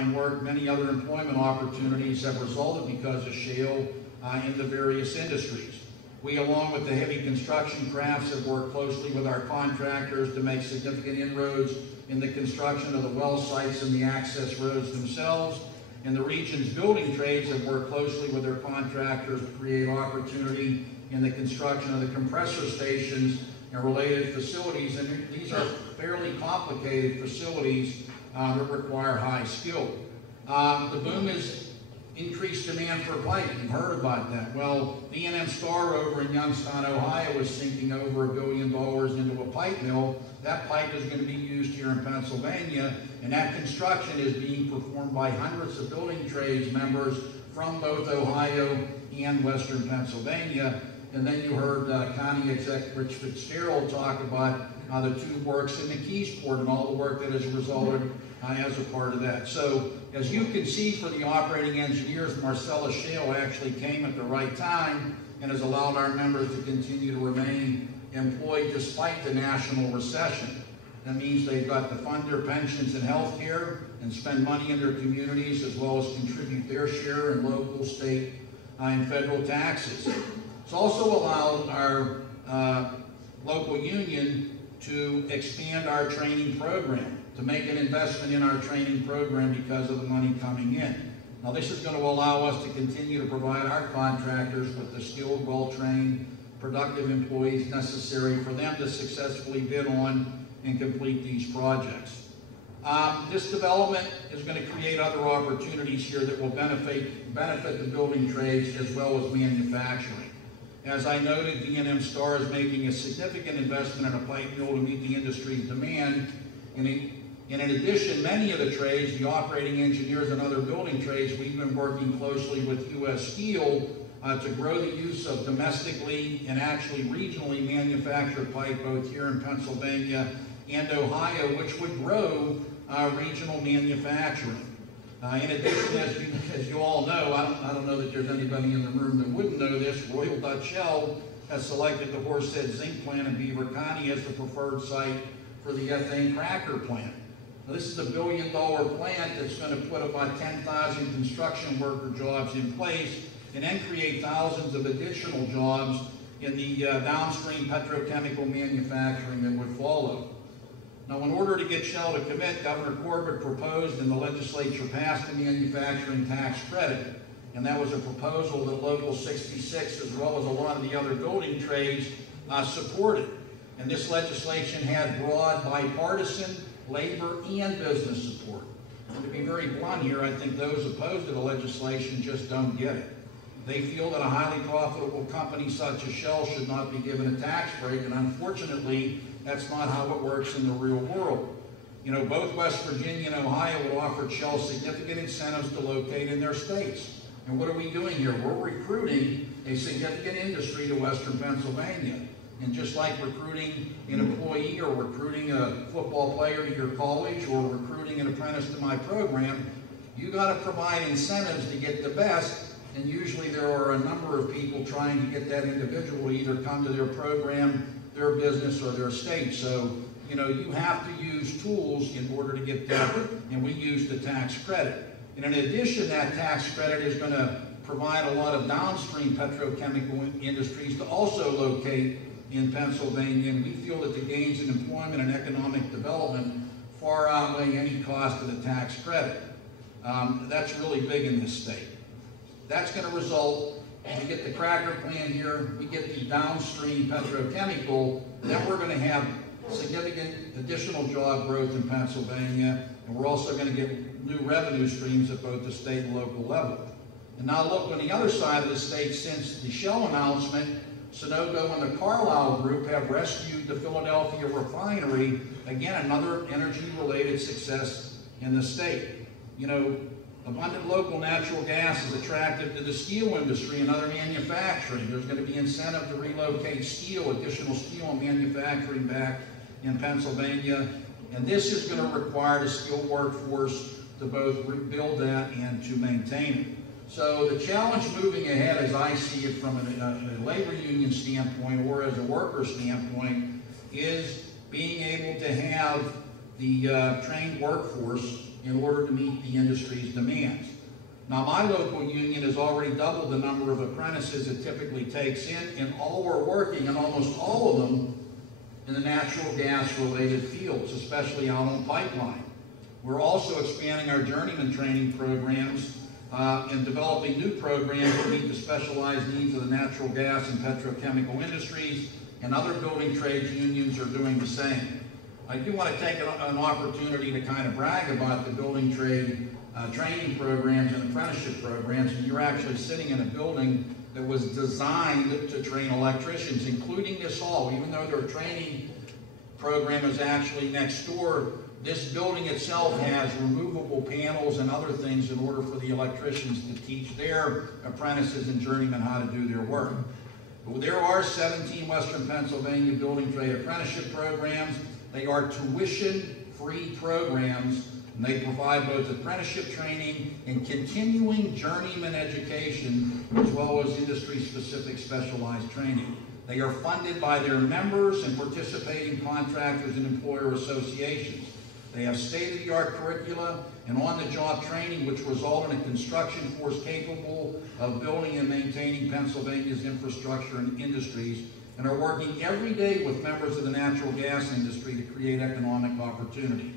find work. Many other employment opportunities have resulted because of shale in the various industries. We, along with the heavy construction crafts, have worked closely with our contractors to make significant inroads in the construction of the well sites and the access roads themselves. And the region's building trades have worked closely with their contractors to create opportunity in the construction of the compressor stations and related facilities. And these are fairly complicated facilities that require high skill. The boom is increased demand for pipe. You've heard about that. Well, B&M Star over in Youngstown, Ohio is sinking over $1 billion into a pipe mill. That pipe is going to be used here in Pennsylvania, and that construction is being performed by hundreds of building trades members from both Ohio and Western Pennsylvania. And then you heard County Executive Rich Fitzgerald talk about the tube works in McKeesport and all the work that has resulted as a part of that. So as you can see, for the operating engineers, Marcellus Shale actually came at the right time and has allowed our members to continue to remain employed despite the national recession. That means they've got to fund their pensions and health care and spend money in their communities, as well as contribute their share in local, state, and federal taxes. It's also allowed our local union to expand our training program, to make an investment in our training program because of the money coming in. Now, this is going to allow us to continue to provide our contractors with the skilled, well-trained, productive employees necessary for them to successfully bid on and complete these projects. This development is going to create other opportunities here that will benefit the building trades as well as manufacturing. As I noted, B&M Star is making a significant investment in a pipe mill to meet the industry's demand. And in addition, many of the trades, the operating engineers and other building trades, we've been working closely with U.S. Steel to grow the use of domestically and actually regionally manufactured pipe both here in Pennsylvania and Ohio, which would grow regional manufacturing. In addition, as you all know, I don't know that there's anybody in the room that wouldn't know this, Royal Dutch Shell has selected the Horsehead Zinc plant in Beaver County as the preferred site for the ethane cracker plant. Now, this is a $1 billion plant that's going to put about 10,000 construction worker jobs in place and then create thousands of additional jobs in the downstream petrochemical manufacturing that would follow. Now, in order to get Shell to commit, Governor Corbett proposed and the legislature passed the manufacturing tax credit. And that was a proposal that Local 66, as well as a lot of the other building trades, supported. And this legislation had broad bipartisan, labor, and business support. And to be very blunt here, I think those opposed to the legislation just don't get it. They feel that a highly profitable company such as Shell should not be given a tax break, and unfortunately, that's not how it works in the real world. You know, both West Virginia and Ohio would offer Shell significant incentives to locate in their states. And what are we doing here? We're recruiting a significant industry to Western Pennsylvania. And just like recruiting an employee or recruiting a football player to your college or recruiting an apprentice to my program, you got to provide incentives to get the best. And usually there are a number of people trying to get that individual to either come to their program, their business, or their state. So, you know, you have to use tools in order to get that, and we use the tax credit. And in addition, that tax credit is going to provide a lot of downstream petrochemical industries to also locate in Pennsylvania, and we feel that the gains in employment and economic development far outweigh any cost of the tax credit. That's really big in this state. That's going to result, we get the cracker plant here, we get the downstream petrochemical, then we're going to have significant additional job growth in Pennsylvania, and we're also going to get new revenue streams at both the state and local level. And now look on the other side of the state, since the Shell announcement, Sunoco and the Carlyle Group have rescued the Philadelphia refinery, again, another energy-related success in the state. You know, abundant local natural gas is attractive to the steel industry and other manufacturing. There's going to be incentive to relocate steel, additional steel and manufacturing back in Pennsylvania. And this is going to require the skilled workforce to both rebuild that and to maintain it. So the challenge moving ahead, as I see it from a labor union standpoint or as a worker standpoint, is being able to have the trained workforce in order to meet the industry's demands. Now, my local union has already doubled the number of apprentices it typically takes in, and all are working, and almost all of them in the natural gas-related fields, especially out on pipeline. We're also expanding our journeyman training programs and developing new programs to meet the specialized needs of the natural gas and petrochemical industries, and other building trades unions are doing the same. I do want to take an opportunity to kind of brag about the building trade training programs and apprenticeship programs, and you're actually sitting in a building that was designed to train electricians, including this hall. Even though their training program is actually next door, this building itself has removable panels and other things in order for the electricians to teach their apprentices and journeymen how to do their work. But there are 17 Western Pennsylvania building trade apprenticeship programs. They are tuition-free programs, and they provide both apprenticeship training and continuing journeyman education, as well as industry-specific specialized training. They are funded by their members and participating contractors and employer associations. They have state-of-the-art curricula and on-the-job training, which result in a construction force capable of building and maintaining Pennsylvania's infrastructure and industries, and are working every day with members of the natural gas industry to create economic opportunity.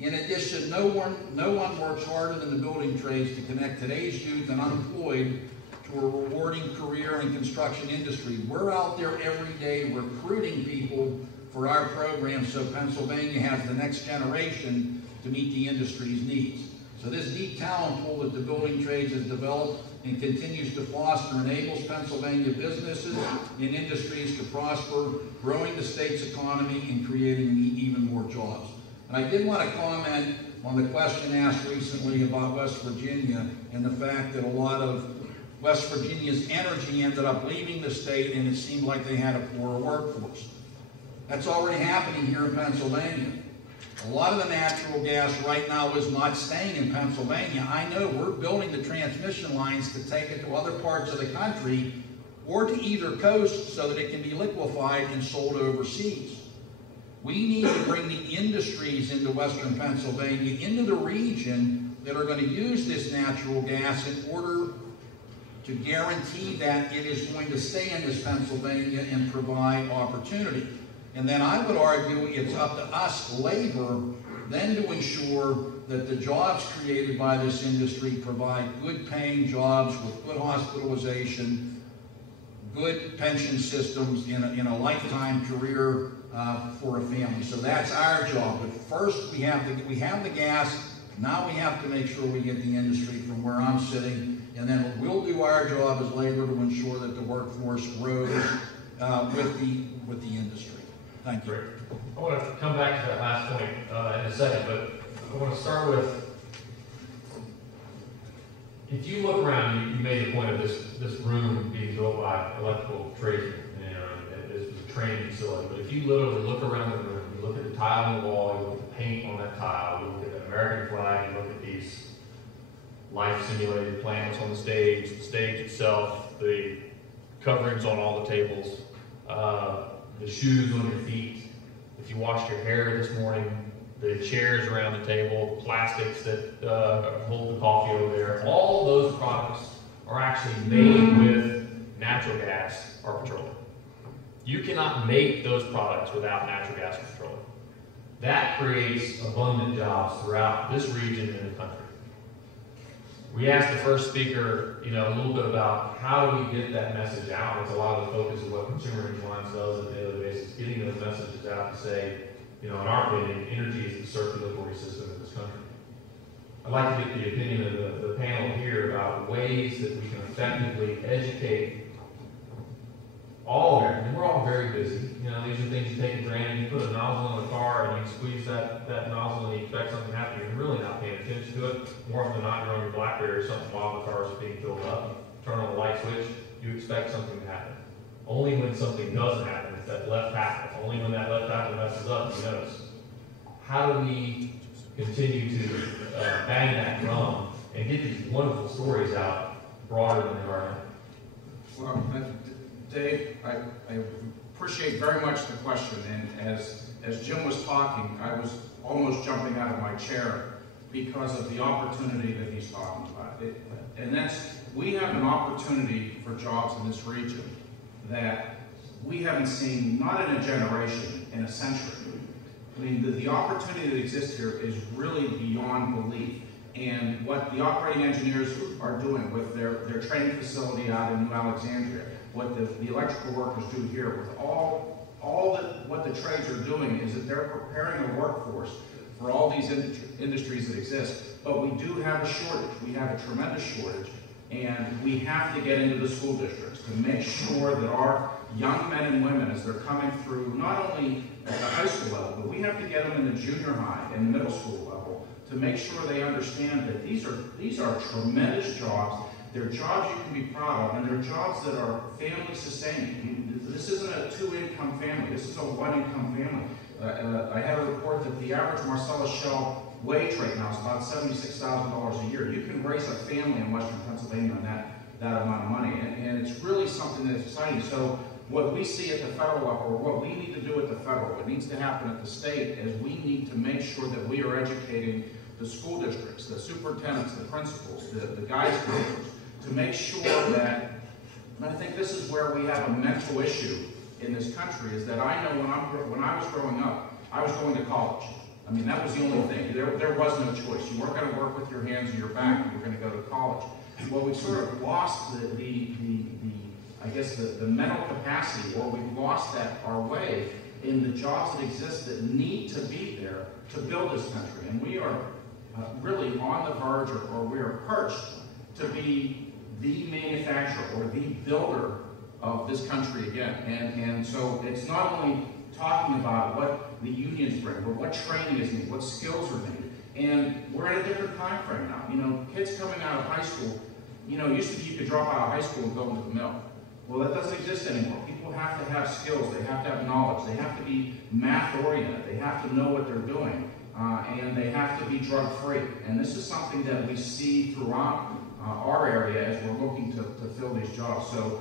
In addition, no one works harder than the building trades to connect today's youth and unemployed to a rewarding career in construction industry. We're out there every day recruiting people for our program so Pennsylvania has the next generation to meet the industry's needs. So this deep talent pool that the building trades has developed and continues to foster enables Pennsylvania businesses and industries to prosper, growing the state's economy and creating even more jobs. And I did want to comment on the question asked recently about West Virginia and the fact that a lot of West Virginia's energy ended up leaving the state, and it seemed like they had a poorer workforce. That's already happening here in Pennsylvania. A lot of the natural gas right now is not staying in Pennsylvania. I know we're building the transmission lines to take it to other parts of the country or to either coast so that it can be liquefied and sold overseas. We need to bring the industries into Western Pennsylvania, into the region that are going to use this natural gas in order to guarantee that it is going to stay in this Pennsylvania and provide opportunity. And then I would argue it's up to us, labor, then to ensure that the jobs created by this industry provide good paying jobs with good hospitalization, good pension systems in a lifetime career for a family. So that's our job. But first we have the gas. Now we have to make sure we get the industry from where I'm sitting, and then we'll do our job as labor to ensure that the workforce grows with the industry. Thank you. Great. I want to come back to that last point in a second, but I want to start with, if you look around, you made the point of this room being built by electrical tradesmen, this was a training facility, but if you literally look around the room, you look at the tile on the wall, you look at the paint on that tile, you look at the American flag, you look at these life simulated plants on the stage itself, the coverings on all the tables, the shoes on your feet, if you washed your hair this morning, the chairs around the table, plastics that hold the coffee over there, all those products are actually made with natural gas or petroleum. You cannot make those products without natural gas or petroleum. That creates abundant jobs throughout this region and the country. We asked the first speaker, a little bit about how do we get that message out. It's a lot of the focus of what Consumer Influence does on a daily basis, getting those messages out to say, in our opinion, energy is the circulatory system of this country. I'd like to get the opinion of the panel here about ways that we can effectively educate all Americans. And we're all very busy. These are things you take for granted. You put a nozzle in a car and you squeeze that nozzle and you expect something to happen. You're really not paying attention to it. More often than not, you're on your BlackBerry or something while the car is being filled up. Turn on the light switch, you expect something to happen. Only when something doesn't happen, it's that left tackle. Only when that left tackle messes up, you notice. How do we continue to bang that drum and get these wonderful stories out broader than they are now? Well, Dave, I appreciate very much the question, and as Jim was talking, I was almost jumping out of my chair because of the opportunity that he's talking about. We have an opportunity for jobs in this region that we haven't seen, not in a generation, in a century. I mean, the opportunity that exists here is really beyond belief. And what the operating engineers are doing with their training facility out in New Alexandria, what the electrical workers do here, with what the trades are doing is that they're preparing a workforce for all these industries that exist. But we do have a shortage. We have a tremendous shortage. And we have to get into the school districts to make sure that our young men and women, as they're coming through, not only at the high school level, but we have to get them in the junior high and middle school level to make sure they understand that these are tremendous jobs. They're jobs you can be proud of, and they're jobs that are family sustaining. This isn't a two-income family. This is a one-income family. I had a report that the average Marcellus Shale wage right now is about $76,000 a year. You can raise a family in Western Pennsylvania on that amount of money, and it's really something that's exciting. So what we see at the federal level, or what we need to do at the federal, what needs to happen at the state, is we need to make sure that we are educating the school districts, the superintendents, the principals, the guidance counselors, to make sure that, and I think this is where we have a mental issue in this country, is that I know when I was growing up, I was going to college. I mean, that was the only thing. There was no choice. You weren't going to work with your hands or your back. You were going to go to college. Well, we sort of lost I guess the mental capacity, or we've lost our way in the jobs that exist that need to be there to build this country. And we are really on the verge, or we are perched to be the manufacturer or the builder of this country again. And so it's not only talking about what the unions bring, but what training is needed, what skills are needed. And we're in a different time frame now. You know, kids coming out of high school, you know, it used to be you could drop out of high school and go into the mill. Well, that doesn't exist anymore. People have to have skills, they have to have knowledge, they have to be math-oriented, they have to know what they're doing, and they have to be drug-free. And this is something that we see throughout our area as we're looking to fill these jobs. So,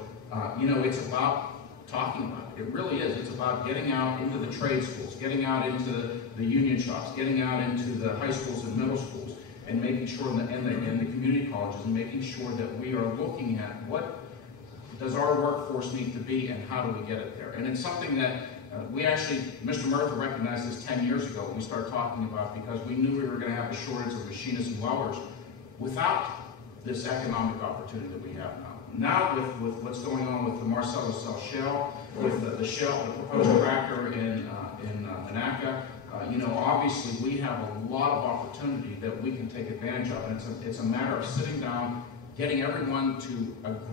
you know, it's about talking about it. It really is. It's about getting out into the trade schools, getting out into the union shops, getting out into the high schools and middle schools, and making sure, and the community colleges, and making sure that we are looking at what does our workforce need to be and how do we get it there. And it's something that we actually, Mr. Murtha recognized this 10 years ago when we started talking about, because we knew we were going to have a shortage of machinists and welders without this economic opportunity that we have now. Now with what's going on with the Marcellus Shale, with the proposed cracker in Monaca, you know, obviously we have a lot of opportunity that we can take advantage of. And it's a matter of sitting down, getting everyone to agree